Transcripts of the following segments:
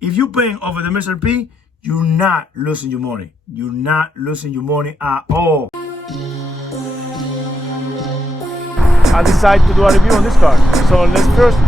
If you're paying over the MSRP, you're not losing your money. You're not losing your money at all. I decided to do a review on this car. So let's first.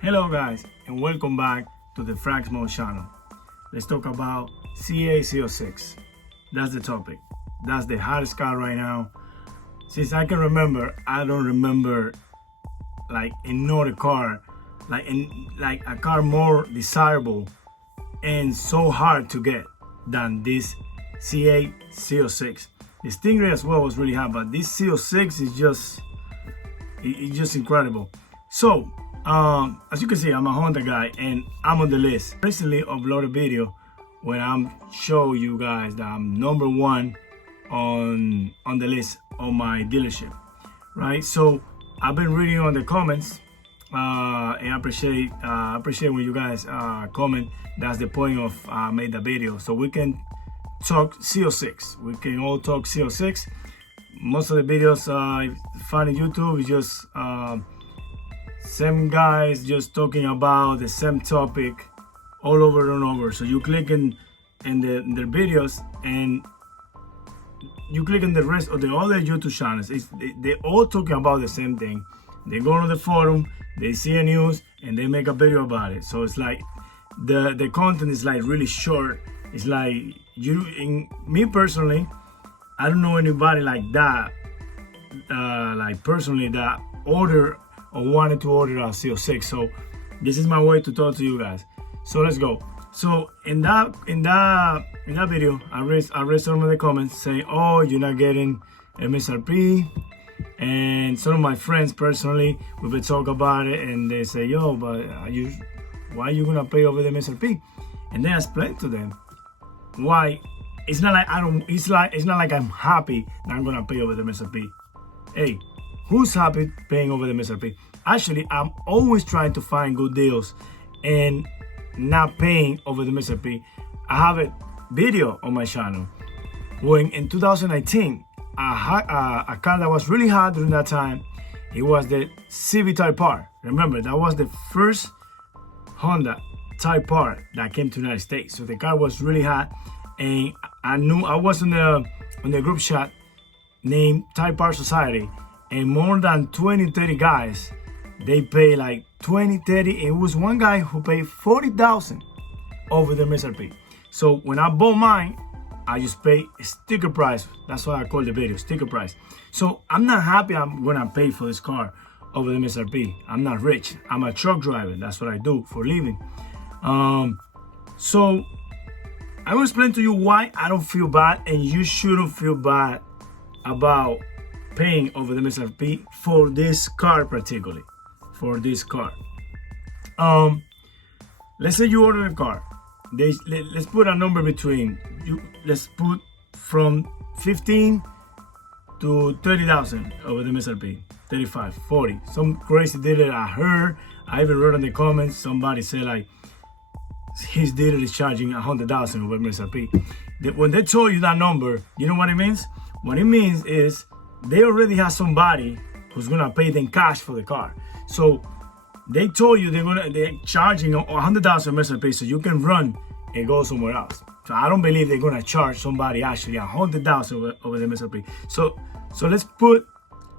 Hello guys, and welcome back to the Frank's Mode channel. Let's talk about C8 Z06. That's the topic. That's the hottest car right now. Since I can remember, I don't remember like another car, like a car more desirable and so hard to get than this C8 Z06. The Stingray as well was really hot, but this Z06 is it's just incredible. So as you can see, I'm a Honda guy and I'm on the list. Recently uploaded a video when I'm showing you guys that I'm #1 on the list on my dealership, right? So I've been reading on the comments and I appreciate when you guys comment. That's the point of made the video, so we can talk Z06. We can all talk Z06. Most of the videos I find on YouTube is just same guys just talking about the same topic all over and over. So you click in their videos and you click on the rest of the other YouTube channels. They all talking about the same thing. They go on the forum, they see a news, and they make a video about it. So it's like the content is like really short. It's like me personally, I don't know anybody like that, like personally that order or wanted to order a Z06. So this is my way to talk to you guys. So let's go. So in that video, I read some of the comments saying, "Oh, you're not getting MSRP," and some of my friends personally, we've been talking about it, and they say, "Yo, but why are you gonna pay over the MSRP?" And then I explained to them why. It's not like it's not like I'm happy that I'm gonna pay over the MSRP. Hey, who's happy paying over the MSRP? Actually, I'm always trying to find good deals and not paying over the MSRP. I have a video on my channel when in 2019, a car that was really hot during that time, it was the Chevy Type R. Remember, that was the first Honda Type R that came to the United States. So the car was really hot, and I knew I was on the group chat named Type R Society, and more than 20-30 guys, they pay like 20-30, and it was one guy who paid 40,000 over the MSRP. So when I bought mine, I just pay a sticker price. That's why I call the video sticker price. So I'm not happy I'm gonna pay for this car over the MSRP. I'm not rich. I'm a truck driver. That's what I do for a living. So I will explain to you why I don't feel bad, and you shouldn't feel bad about paying over the MSRP for this car, particularly for this car. Let's say you order a car. Let's put a number between you. Let's put from 15 to 30,000 over the MSRP. 35, 40. Some crazy dealer I heard. I even read in the comments. Somebody said like his dealer is charging 100,000 over MSRP. When they told you that number, you know what it means? What it means is they already have somebody who's gonna pay them cash for the car. So they told you they're charging 100,000 MSRP so you can run and go somewhere else. So I don't believe they're gonna charge somebody actually 100,000 over the MSRP. So let's put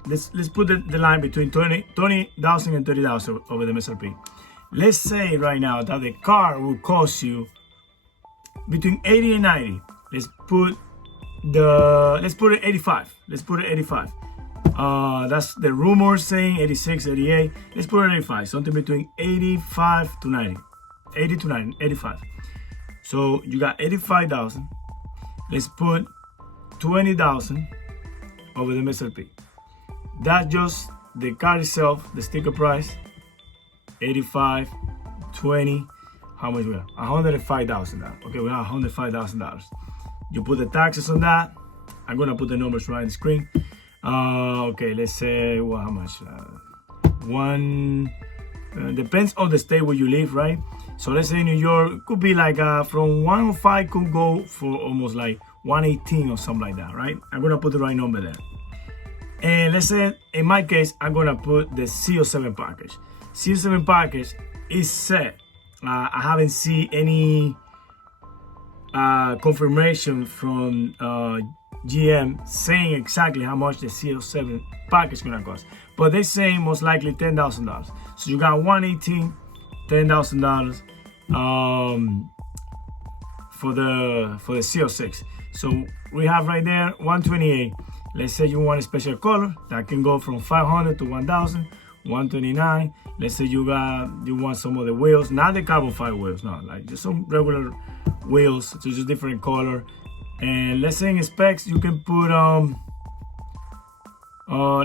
the line between 20,000 and 30,000 over the MSRP. Let's say right now that the car will cost you between 80 and 90. Let's put it 85. Let's put it 85. That's the rumors saying 86, 88. Let's put it 85. Something between 85 to 90. 80 to 90, 85. So you got 85,000. Let's put 20,000 over the MSRP. That's just the car itself, the sticker price. 85, 20. How much we have? $105,000. Okay, we have $105,000. You put the taxes on that, I'm gonna put the numbers right on the screen. Okay, let's say, well, how much? Depends on the state where you live, right? So let's say New York, it could be like from 105 could go for almost like 118 or something like that, right? I'm gonna put the right number there. And let's say in my case, I'm gonna put the C07 package. C07 package is set. I haven't seen any confirmation from GM saying exactly how much the C07 package is gonna cost, but they're saying most likely $10,000. So you got 118, $10,000 for the C06. So we have right there 128. Let's say you want a special color that can go from 500 to 1,000, 129. Let's say you want some of the wheels, not the carbon fiber wheels, no, like just some regular wheels, so just different color. And let's say in specs you can put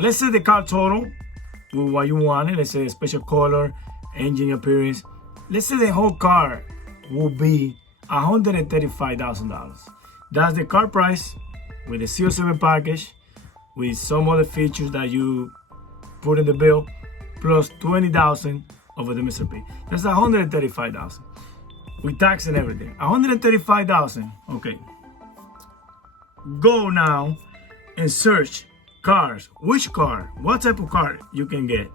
let's say the car total with what you want it. Let's say a special color, engine appearance. Let's say the whole car will be $135,000. That's the car price with the C07 package, with some other features that you put in the bill, plus $20,000 over the MSRP. That's $135,000 with tax and everything. $135,000. Okay. Go now and search cars. Which car? What type of car you can get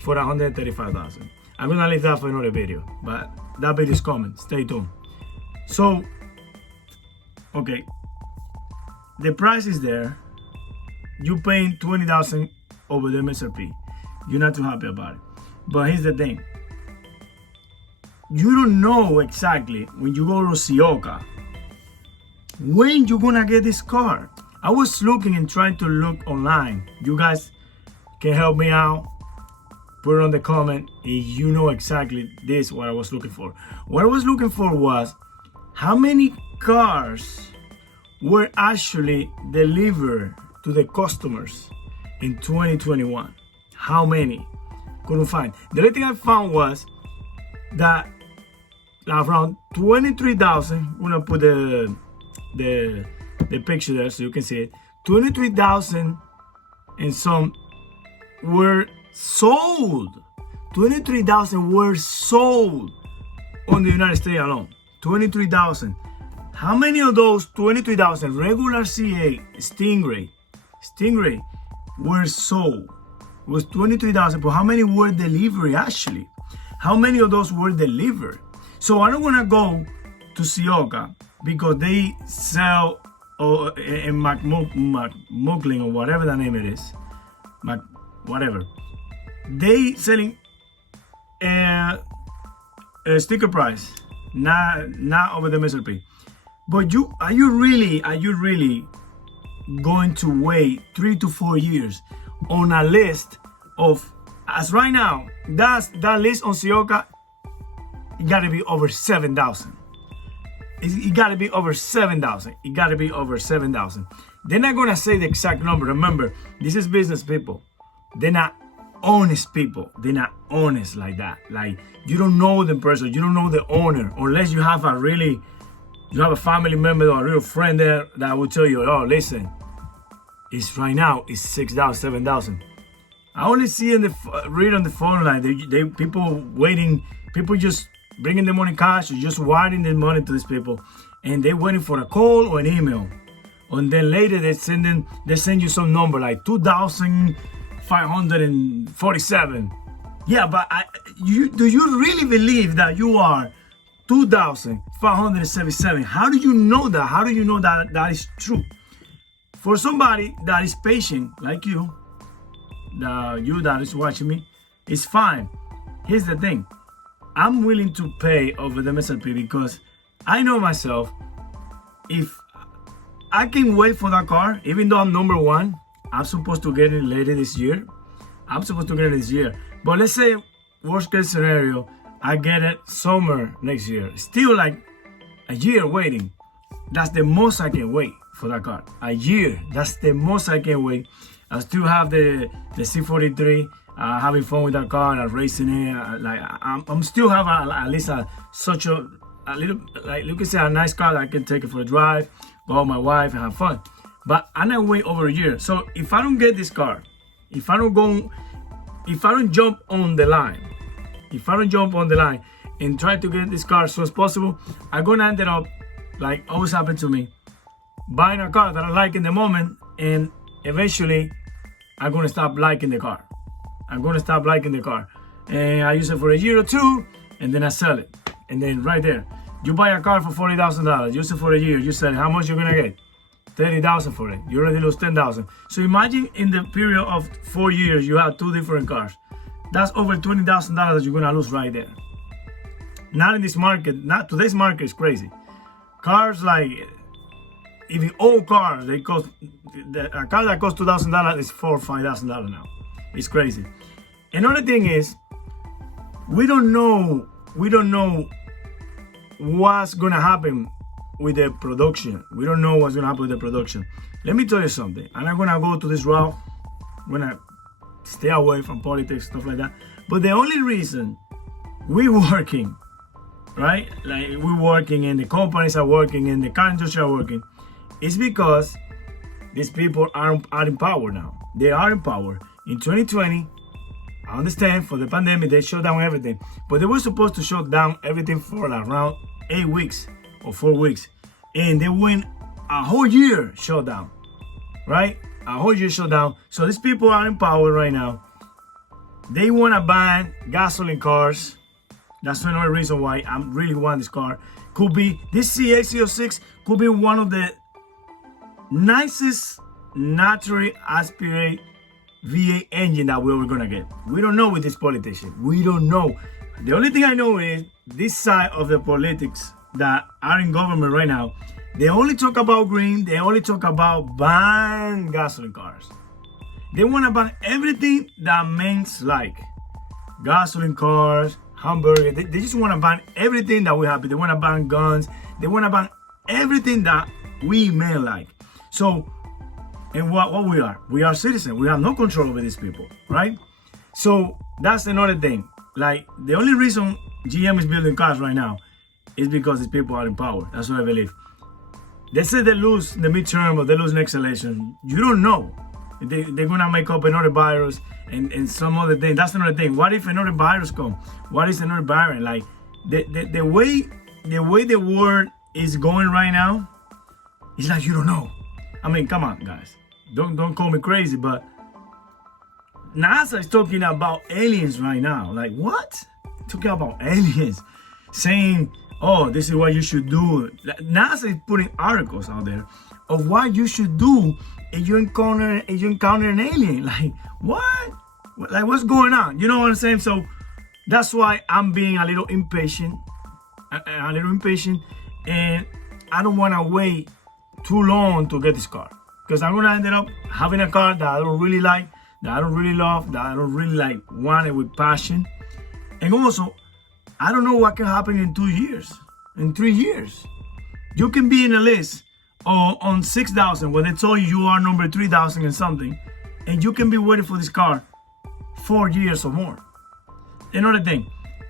for $135,000? I'm gonna leave that for another video, but that video is coming. Stay tuned. So, okay, the price is there. You paying $20,000 over the MSRP. You're not too happy about it. But here's the thing. You don't know exactly when you go to Sioka when you're gonna get this car. I was looking and trying to look online. You guys can help me out. Put it on the comment if you know exactly this, what I was looking for. What I was looking for was how many cars were actually delivered to the customers in 2021. How many? Couldn't find. The only thing I found was that around 23,000. I'm gonna put the picture there so you can see it. 23,000 and some were sold. 23,000 were sold on the United States alone. 23,000. How many of those 23,000 regular C8 Stingray were sold? It was 23,000, but how many were delivered actually? How many of those were delivered? So I don't want to go to Sioka because they sell in McMucklin or whatever the name it is, whatever. They selling a sticker price, not over the MSRP. But are you really going to wait 3 to 4 years on a list of, as right now, that list on Sioka, it gotta be over 7,000. It gotta be over 7,000. It gotta be over 7,000. They're not gonna say the exact number. Remember, this is business people. They're not honest people. They're not honest like that. Like, you don't know the person, you don't know the owner, unless you have a family member or a real friend there that will tell you, oh, listen, it's right now, it's 6,000, 7,000. I only see read on the phone line, they people waiting, people just bringing the money cash, or just wiring the money to these people, and they're waiting for a call or an email. And then later they send you some number like 2,547. Yeah, but do you really believe that you are 2,577? How do you know that? How do you know that that is true? For somebody that is patient like you that is watching me, it's fine. Here's the thing. I'm willing to pay over the MSRP because I know myself. If I can wait for that car, even though I'm number one, I'm supposed to get it later this year. But let's say, worst case scenario, I get it summer next year. Still like a year waiting. That's the most I can wait for that car. A year. That's the most I can wait. I still have the C43. Having fun with that car and racing it. I'm still have at least such a little, like you can say, a nice car that I can take it for a drive, go with my wife and have fun. but I not wait over a year. So if I don't get this car, if I don't jump on the line, and try to get this car as soon as possible, I'm gonna end up like always happened to me, buying a car that I like in the moment, and eventually I'm gonna stop liking the car. And I use it for a year or two, and then I sell it. And then right there, you buy a car for $40,000, use it for a year, you sell it. How much you're gonna get? $30,000 for it. You already lose $10,000. So imagine in the period of 4 years, you have 2 different cars. That's over $20,000 that you're gonna lose right there. Not in this market. Not today's market is crazy. Cars like, even old cars, they cost, a car that costs $2,000 is $4,000 or $5,000 now. It's crazy. Another thing is, we don't know what's gonna happen with the production. We don't know what's gonna happen with the production. Let me tell you something. I'm not gonna go to this route. I'm gonna stay away from politics, stuff like that. But the only reason we're working, right? Like we're working and the companies are working and the car industry are working, is because these people are in power now. They are in power. In 2020, I understand for the pandemic, they shut down everything. But they were supposed to shut down everything for around 8 weeks or 4 weeks. And they went a whole year shut down, right? A whole year shut down. So these people are in power right now. They want to ban gasoline cars. That's another reason why I really want this car. Could be, this C8 Z06 could be one of the nicest naturally aspirated V8 engine that we're gonna get. We don't know with this politician. We don't know. The only thing I know is this side of the politics that are in government right now, they only talk about green, they only talk about ban gasoline cars. They want to ban everything that men's like. Gasoline cars, hamburger, they just want to ban everything that we have. They want to ban guns, they want to ban everything that we men like. So, and what we are citizens. We have no control over these people, right? So that's another thing. Like the only reason GM is building cars right now is because these people are in power. That's what I believe. They say they lose the midterm or they lose next election. You don't know. They're gonna make up another virus and some other thing. That's another thing. What if another virus comes? What is another variant? Like the way the world is going right now, it's like you don't know. I mean, come on, guys. Don't call me crazy, but NASA is talking about aliens right now. Like what? Talking about aliens, saying, "Oh, this is what you should do." NASA is putting articles out there of what you should do if you encounter an alien. Like what? Like what's going on? You know what I'm saying? So that's why I'm being a little impatient, and I don't want to wait too long to get this car. Because I'm gonna end up having a car that I don't really like, that I don't really love, that I don't really like want it with passion. And also, I don't know what can happen in 2 years, in 3 years. You can be in a list on 6,000 when they told you you are number 3,000 and something, and you can be waiting for this car 4 years or more. Another thing,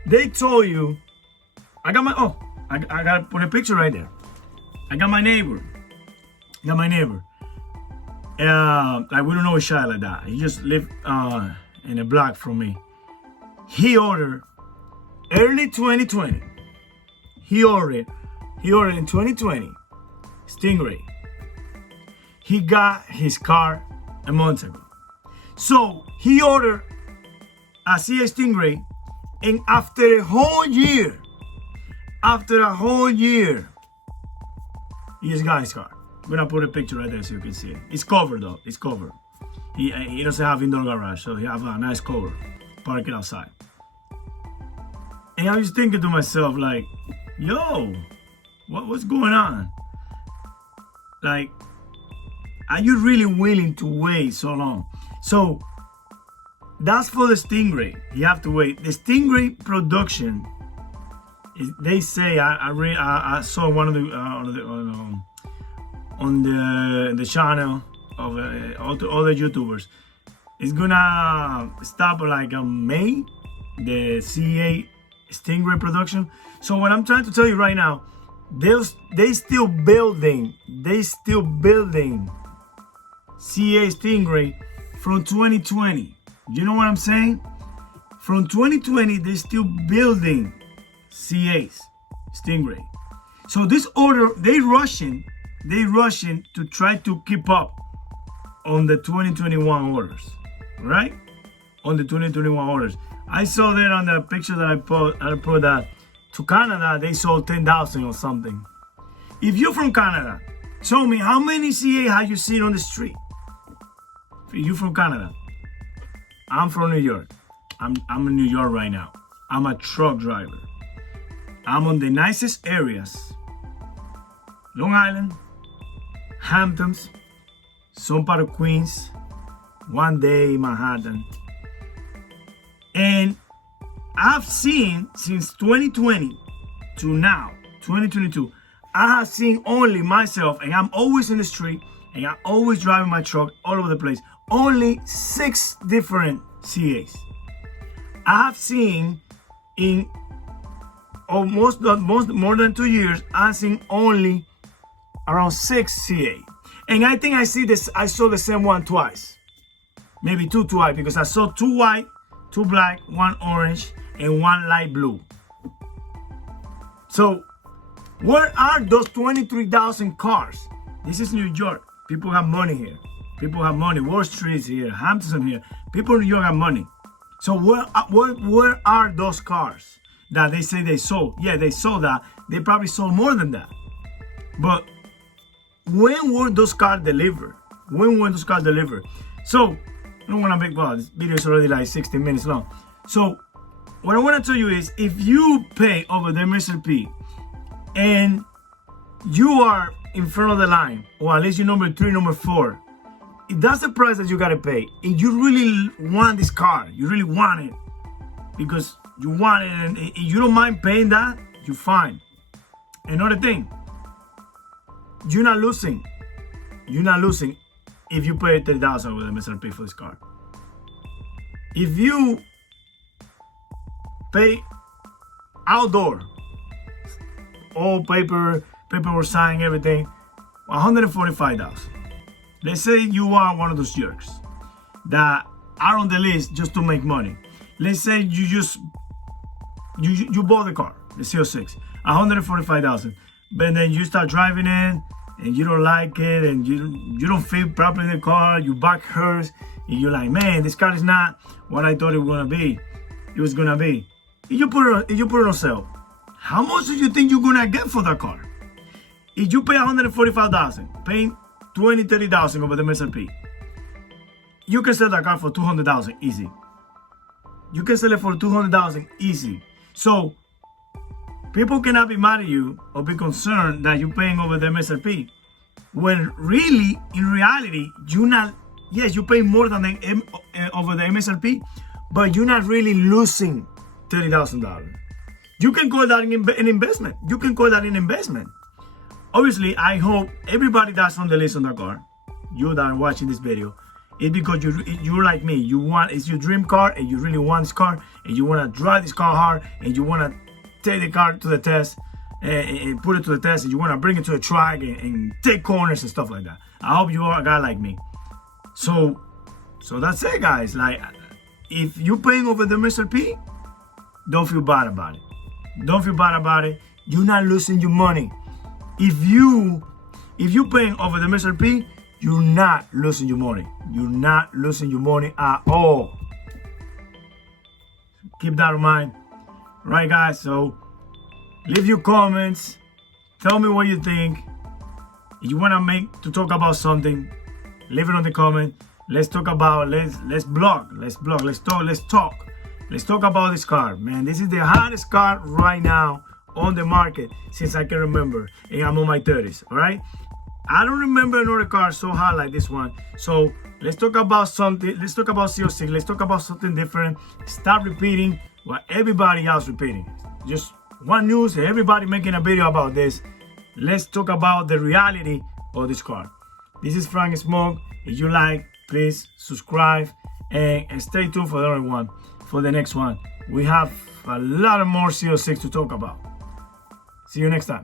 they told you, I gotta put a picture right there. I got my neighbor. Like we don't know a child like that. He just lived in a block from me. He ordered early 2020. He ordered in 2020 Stingray. He got his car a month ago. So he ordered a C8 Stingray, and after a whole year, he just got his car. I'm gonna put a picture right there so you can see it. It's covered though, it's covered. He doesn't have indoor garage, so he have a nice cover. Park it outside. And I was thinking to myself, like, yo, what's going on? Like, are you really willing to wait so long? So that's for the Stingray. You have to wait. The Stingray production, they say, I saw one of the on the channel of other YouTubers. It's gonna stop like May, the C8 Stingray production. So what I'm trying to tell you right now, they still building C8 Stingray from 2020. You know what I'm saying? From 2020, they're still building C8 Stingray. So this order, they rushing to try to keep up on the 2021 orders, right? On the 2021 orders. I saw that on the picture that I put that to Canada, they sold 10,000 or something. If you're from Canada, tell me how many C8 have you seen on the street? If you're from Canada, I'm from New York. I'm in New York right now. I'm a truck driver. I'm on the nicest areas. Long Island, Hamptons, some part of Queens, one day Manhattan. And I've seen since 2020 to now, 2022, I have seen only myself, and I'm always in the street, and I'm always driving my truck all over the place, only 6 different C8s. I have seen in almost more than 2 years, I've seen only around 6 C8. And I think I saw the same one twice. Maybe 2 twice, because I saw 2 white, 2 black, 1 orange, and 1 light blue. So, where are those 23,000 cars? This is New York. People have money here. People have money. Wall Street's here. Hampton here. People in New York have money. So where are those cars that they say they sold? Yeah, they sold that. They probably sold more than that. But when were those cars delivered? When were those cars delivered? So, I don't want to make, well, this video is already like 60 minutes long. So, what I want to tell you is, if you pay over the MSRP and you are in front of the line, or at least you're number 3, number 4, if that's the price that you got to pay, and you really want this car, you really want it, because you want it, and you don't mind paying that, you're fine. Another thing, you're not losing. You're not losing if you pay $30,000 with MSRP for this car. If you pay outdoor, all paperwork signed, everything, $145,000. Let's say you are one of those jerks that are on the list just to make money. Let's say you bought the car, the C06, $145,000, but then you start driving it and you don't like it, and you don't feel properly in the car, your back hurts, and you're like, man, this car is not what I thought it was gonna be. If you put it on sale, how much do you think you're gonna get for that car? If you pay $145,000, paying $20,000, $30,000 over the MSRP, you can sell that car for $200,000 easy. You can sell it for $200,000 easy. So people cannot be mad at you or be concerned that you're paying over the MSRP, when really, in reality, you're not. Yes, you pay more than over the MSRP, but you're not really losing $30,000. You can call that an investment. You can call that an investment. Obviously, I hope everybody that's on the list on the car, you that are watching this video, it's because you're like me. It's your dream car, and you really want this car, and you want to drive this car hard, and you want to take the car to the test, and put it to the test, and you want to bring it to a track and take corners and stuff like that. I hope you are a guy like me. So that's it, guys. Like, if you're paying over the MSRP, don't feel bad about it. Don't feel bad about it. You're not losing your money. If you're paying over the MSRP, you're not losing your money. You're not losing your money at all. Keep that in mind. Right, guys? So leave your comments. Tell me what you think. If you want to talk about something, leave it on the comment. Let's talk about, let's blog. Let's talk about this car, man. This is the hottest car right now on the market since I can remember, and I'm on my 30s. All right, I don't remember another car so hot like this one. So let's talk about something. Let's talk about C06. Let's talk about something different. Stop repeating what everybody else repeating. Just one news, everybody making a video about this. Let's talk about the reality of this car. This is Frank Smoke. If you like, please subscribe and stay tuned for the other one. For the next one, we have a lot of more C06 to talk about. See you next time.